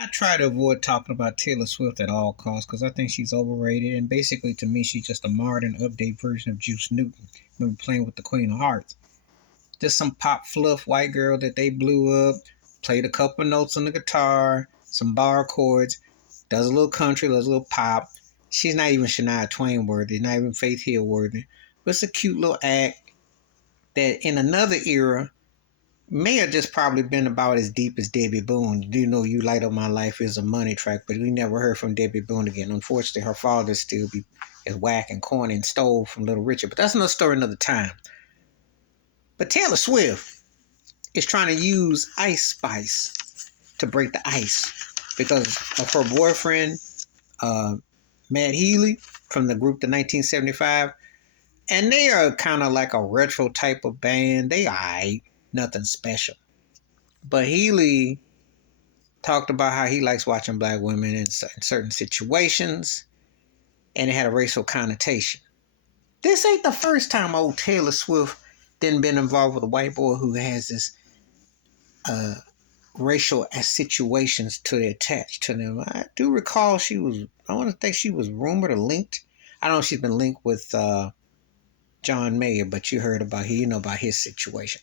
I try to avoid talking about Taylor Swift at all costs because I think she's overrated. And basically, to me, she's just a modern, update version of Juice Newton. Remember playing with the Queen of Hearts. Just some pop fluff white girl that they blew up, played a couple notes on the guitar, some bar chords, does a little country, does a little pop. She's not even Shania Twain worthy, not even Faith Hill worthy. But it's a cute little act that in another era may have just probably been about as deep as Debbie Boone. You know, You Light Up My Life is a money track, but we never heard from Debbie Boone again. Unfortunately, her father still be as whack and corny and stole from Little Richard. But that's another story another time. But Taylor Swift is trying to use Ice Spice to break the ice because of her boyfriend, uh, Matt Healy, from the group The 1975. And they are kind of like a retro type of band. They aight, nothing special. But Healy talked about how he likes watching black women in certain situations, and it had a racial connotation. This ain't the first time old Taylor Swift didn't been involved with a white boy who has this uh, racial situations to attach to them. I do recall I want to think she was rumored or linked. I don't know if she's been linked with John Mayer, but you heard about about his situation.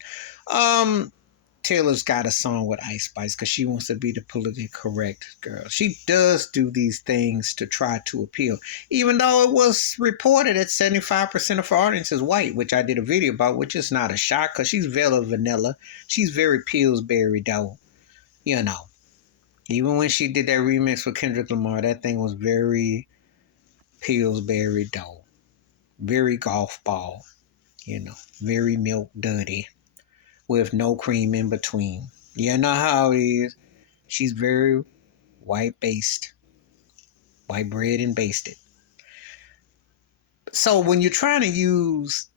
Taylor's got a song with Ice Spice because she wants to be the politically correct girl. She does do these things to try to appeal, even though it was reported that 75% of her audience is white, which I did a video about, which is not a shock because she's very vanilla. She's very Pillsbury, though. You know, even when she did that remix with Kendrick Lamar, that thing was very Pillsbury, though. Very golf ball, very milk dirty with no cream in between. You know how it is. She's very white based, white bread and basted. So when you're trying to use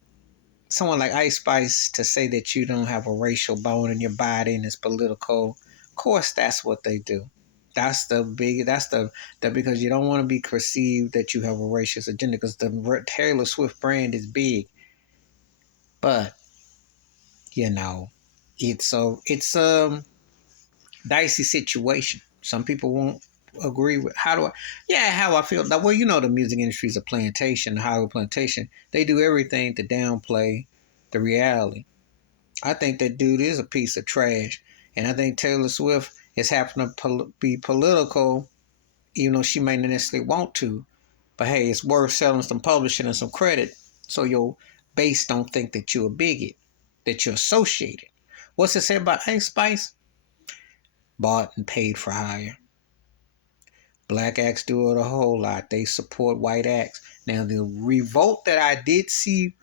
someone like Ice Spice to say that you don't have a racial bone in your body and it's political, of course that's what they do. That's the because you don't want to be perceived that you have a racist agenda because the Taylor Swift brand is big. But it's a dicey situation. Some people won't agree with how I feel. Now, well, the music industry is a plantation, a Hollywood plantation. They do everything to downplay the reality. I think that dude is a piece of trash, and I think Taylor Swift is happening to be political, even though she may not necessarily want to. But hey, it's worth selling some publishing and some credit, so your base don't think that you're a bigot, that you're associated. What's it say about Ice Spice? Bought and paid for hire. Black acts do it a whole lot. They support white acts. Now, the revolt that I did see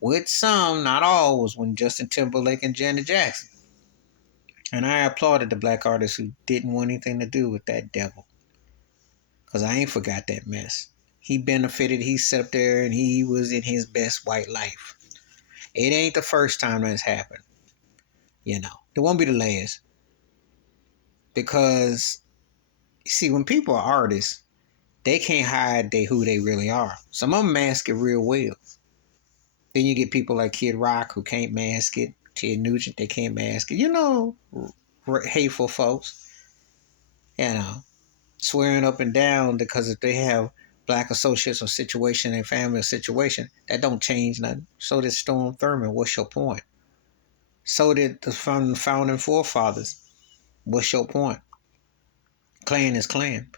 with some, not all, was when Justin Timberlake and Janet Jackson. And I applauded the black artists who didn't want anything to do with that devil. Because I ain't forgot that mess. He benefited, he sat up there, and he was in his best white life. It ain't the first time that's happened. It won't be the last. Because, you see, when people are artists, they can't hide who they really are. Some of them mask it real well. Then you get people like Kid Rock who can't mask it. Ted Nugent, they can't mask it. Hateful folks. Swearing up and down because if they have black associates or situation in family or situation, that don't change nothing. So did Storm Thurman. What's your point? So did the founding forefathers. What's your point? Clan is clan.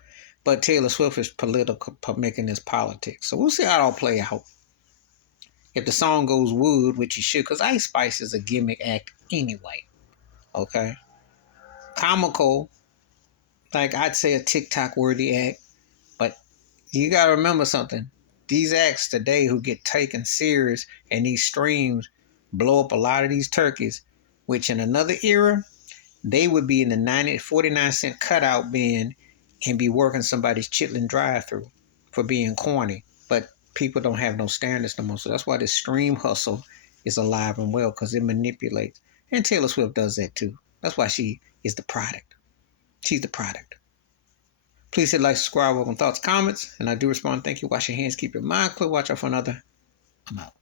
But Taylor Swift is political, making this politics. So we'll see how it all play out. If the song goes wood, which it should, because Ice Spice is a gimmick act anyway. Okay? Comical, like I'd say a TikTok worthy act. But you got to remember something. These acts today who get taken serious and these streams blow up a lot of these turkeys, which in another era, they would be in the 49-cent cutout bin and be working somebody's chitlin drive-through for being corny. But people don't have no standards no more. So that's why this stream hustle is alive and well, because it manipulates. And Taylor Swift does that too. That's why she is the product. She's the product. Please hit like, subscribe, welcome thoughts, comments. And I do respond. Thank you. Wash your hands. Keep your mind clear. Watch out for another. I'm out.